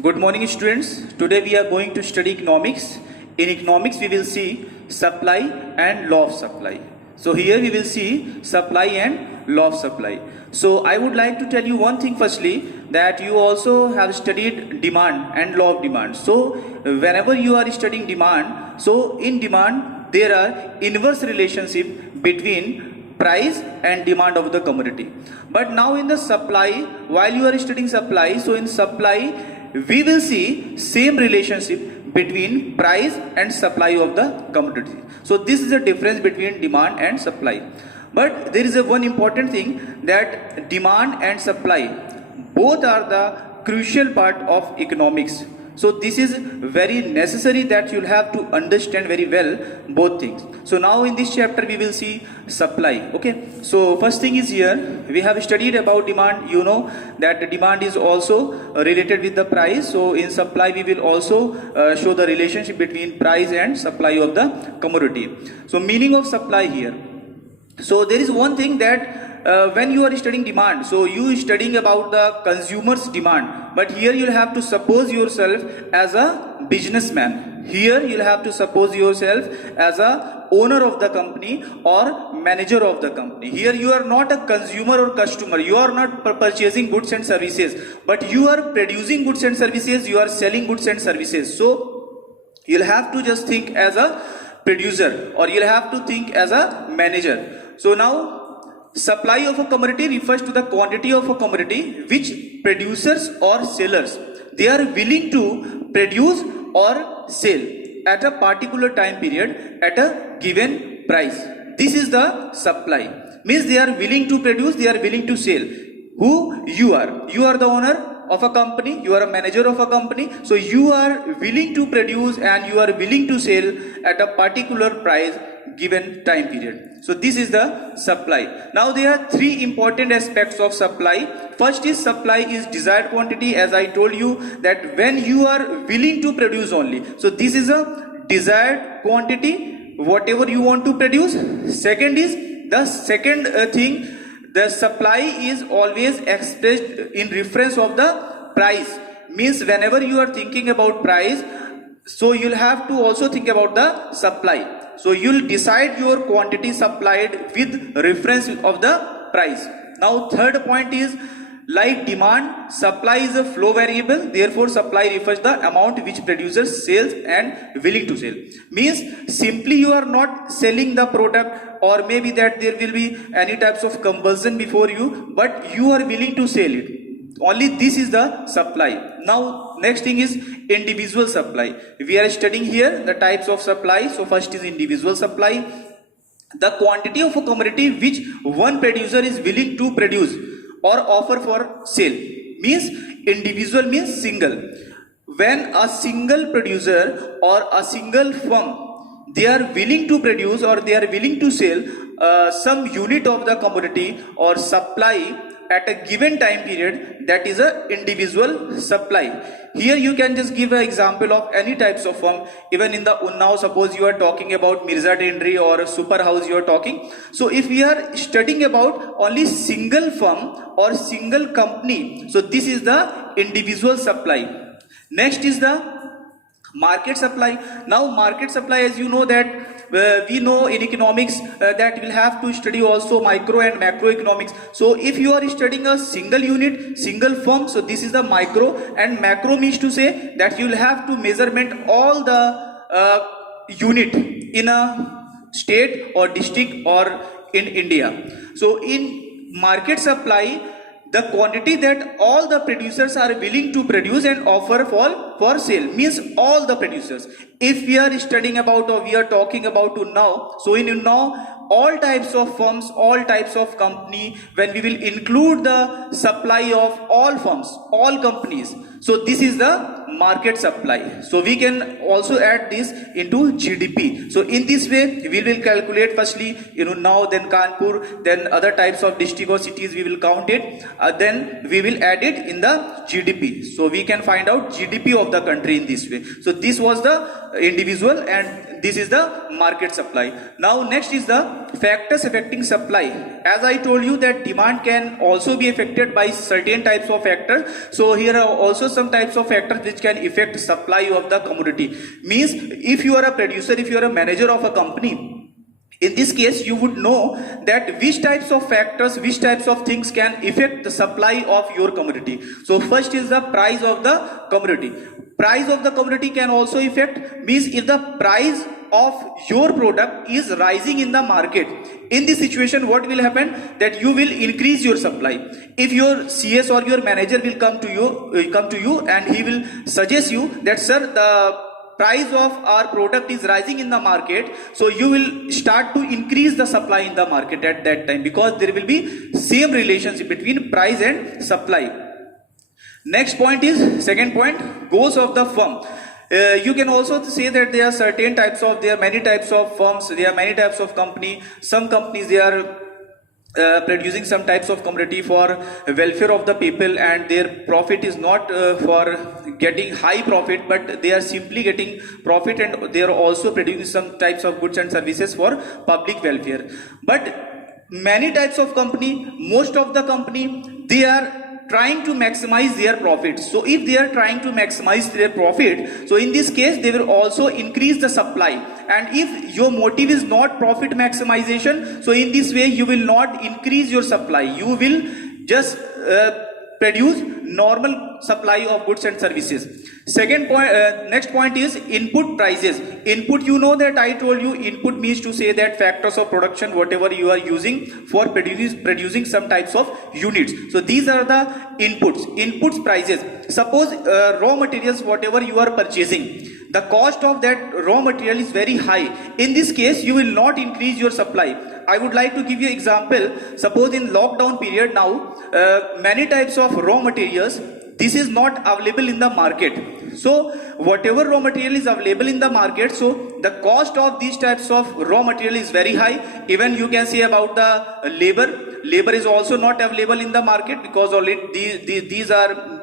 Good morning, students. Today we are going to study economics. In economics, we will see supply and law of supply. So here we will see supply and law of supply. So I would like to tell you one thing firstly, that you also have studied demand and law of demand. So whenever you are studying demand, so in demand there are inverse relationship between price and demand of the commodity. But now in the supply, while you are studying supply, so in supply we will see same relationship between price and supply of the commodity. So this is the difference between demand and supply. But there is a one important thing, that demand and supply both are the crucial part of economics. So this is very necessary that you'll have to understand very well both things. So now in this chapter we will see supply. Okay, so first thing is, here we have studied about demand. You know that the demand is also related with the price. So in supply we will also show the relationship between price and supply of the commodity. So meaning of supply here. So there is one thing, that when you are studying demand, so you studying about the consumer's demand, but here you'll have to suppose yourself as a businessman. Here you'll have to suppose yourself as a owner of the company or manager of the company. Here you are not a consumer or customer. You are not purchasing goods and services, but you are producing goods and services. You are selling goods and services. So you'll have to just think as a producer, or you'll have to think as a manager. So now supply of a commodity refers to the quantity of a commodity which producers or sellers, they are willing to produce or sell at a particular time period at a given price. This is the supply. Means they are willing to produce, they are willing to sell. Who? You are. You are the owner of a company, you are a manager of a company. So you are willing to produce and you are willing to sell at a particular price given time period. So this is the supply. Now there are three important aspects of supply. First is, supply is desired quantity. As I told you, that when you are willing to produce only, so this is a desired quantity, whatever you want to produce. Second is, the second thing, the supply is always expressed in reference of the price. Means whenever you are thinking about price, so you'll have to also think about the supply. So you'll decide your quantity supplied with reference of the price. Now third point is, like demand, supply is a flow variable. Therefore supply refers the amount which producer sells and willing to sell. Means simply you are not selling the product, or maybe that there will be any types of compulsion before you, but you are willing to sell it. Only this is the supply. Now next thing is individual supply. We are studying here the types of supply. So first is individual supply. The quantity of a commodity which one producer is willing to produce or offer for sale. Means individual means single. When a single producer or a single firm, they are willing to produce or they are willing to sell some unit of the commodity or supply at a given time period, that is a individual supply. Here you can just give an example of any types of firm. Even in the Unnao, suppose you are talking about Mirza Tendri or Super House you are talking. So if we are studying about only single firm or single company, so this is the individual supply. Next is the market supply. Now market supply, as you know that we know in economics that we'll have to study also micro and macroeconomics. So if you are studying a single unit, single firm, so this is the micro, and macro means to say that you will have to measurement all the unit in a state or district or in India. So in market supply, the quantity that all the producers are willing to produce and offer for sale, means all the producers. If we are studying about, or we are talking about Unnao, so in Unnao, all types of firms, all types of company, when we will include the supply of all firms, all companies, so this is the market supply. So we can also add this into GDP. So in this way we will calculate firstly Unnao, then Kanpur, then other types of district or cities we will count it, then we will add it in the GDP. So we can find out GDP of the country in this way. So this was the individual and this is the market supply. Now next is the factors affecting supply. As I told you that demand can also be affected by certain types of factors. So here are also some types of factors which can affect supply of the commodity. Means if you are a producer, if you are a manager of a company, in this case you would know that which types of factors, which types of things can affect the supply of your commodity. So first is the price of the commodity. Price of the commodity can also affect, means if the price of your product is rising in the market, in this situation what will happen, that you will increase your supply. If your CS or your manager will come to you and he will suggest you that sir, the price of our product is rising in the market, so you will start to increase the supply in the market at that time, because there will be same relationship between price and supply. Next point is, second point, goals of the firm. You can also say that there are many types of firms, there are many types of company. Some companies, they are producing some types of commodity for welfare of the people, and their profit is not for getting high profit, but they are simply getting profit, and they are also producing some types of goods and services for public welfare. But many types of company, most of the company, they are trying to maximize their profits. So if they are trying to maximize their profit, so in this case they will also increase the supply. And if your motive is not profit maximization, so in this way you will not increase your supply, you will just produce normal supply of goods and services. Second point, next point is input prices. Input, you know that I told you input means to say that factors of production, whatever you are using for producing some types of units. So these are the inputs prices. Suppose raw materials, whatever you are purchasing, the cost of that raw material is very high. In this case you will not increase your supply. I would like to give you example. Suppose in lockdown period now, many types of raw materials, this is not available in the market. So whatever raw material is available in the market, so the cost of these types of raw material is very high. Even you can say about the labor is also not available in the market, because already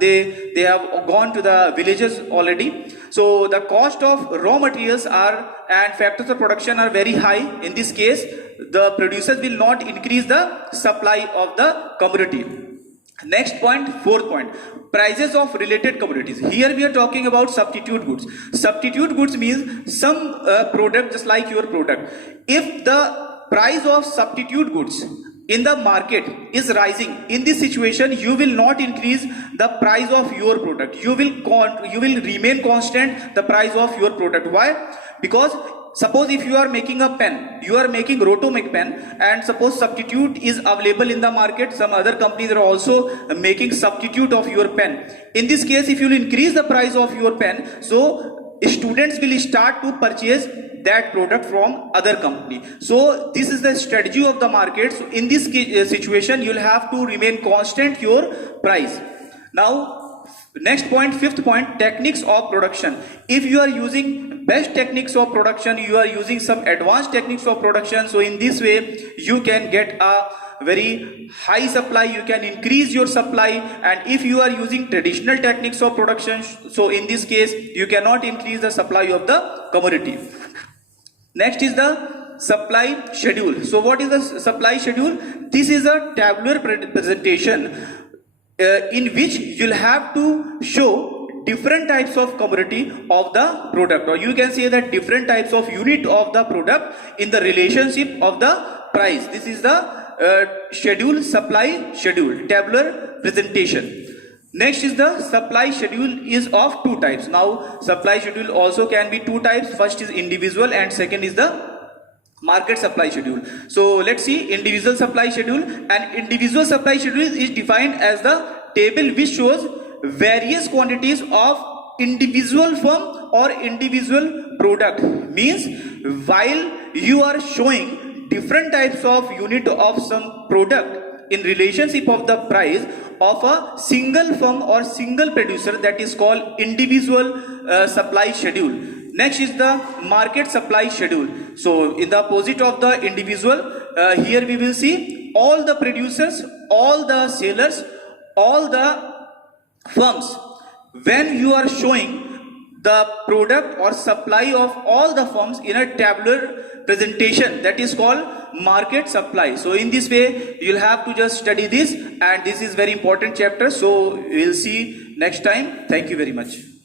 they have gone to the villages already. So the cost of raw materials and factors of production are very high. In this case the producers will not increase the supply of the commodity. Next point, fourth point, prices of related commodities. Here we are talking about substitute goods. Substitute goods means some product, just like your product. If the price of substitute goods in the market is rising, in this situation you will not increase the price of your product. You will remain constant the price of your product. Why? Because suppose if you are making a pen, you are making Rotomic pen, and suppose substitute is available in the market, some other companies are also making substitute of your pen. In this case, if you will increase the price of your pen, so students will start to purchase that product from other company. So this is the strategy of the market. So in this situation you will have to remain constant your price. Now next point, fifth point, techniques of production. If you are using best techniques of production, you are using some advanced techniques of production, so in this way you can get a very high supply, you can increase your supply. And if you are using traditional techniques of production, so in this case you cannot increase the supply of the commodity. Next is the supply schedule. So what is the supply schedule? This is a tabular presentation in which you'll have to show different types of commodity of the product, or you can say that different types of unit of the product in the relationship of the price. This is the schedule, supply schedule, tabular presentation. Next is the supply schedule is of two types. Now supply schedule also can be two types. First is individual and second is the market supply schedule. So let's see individual supply schedule. An individual supply schedule is defined as the table which shows various quantities of individual firm or individual product. Means while you are showing different types of unit of some product in relationship of the price of a single firm or single producer, that is called individual supply schedule. Next is the market supply schedule. So in the opposite of the individual, here we will see all the producers, all the sellers, all the firms. When you are showing the product or supply of all the firms in a tabular presentation, that is called market supply. So in this way you'll have to just study this, and this is very important chapter. So we'll see next time. Thank you very much.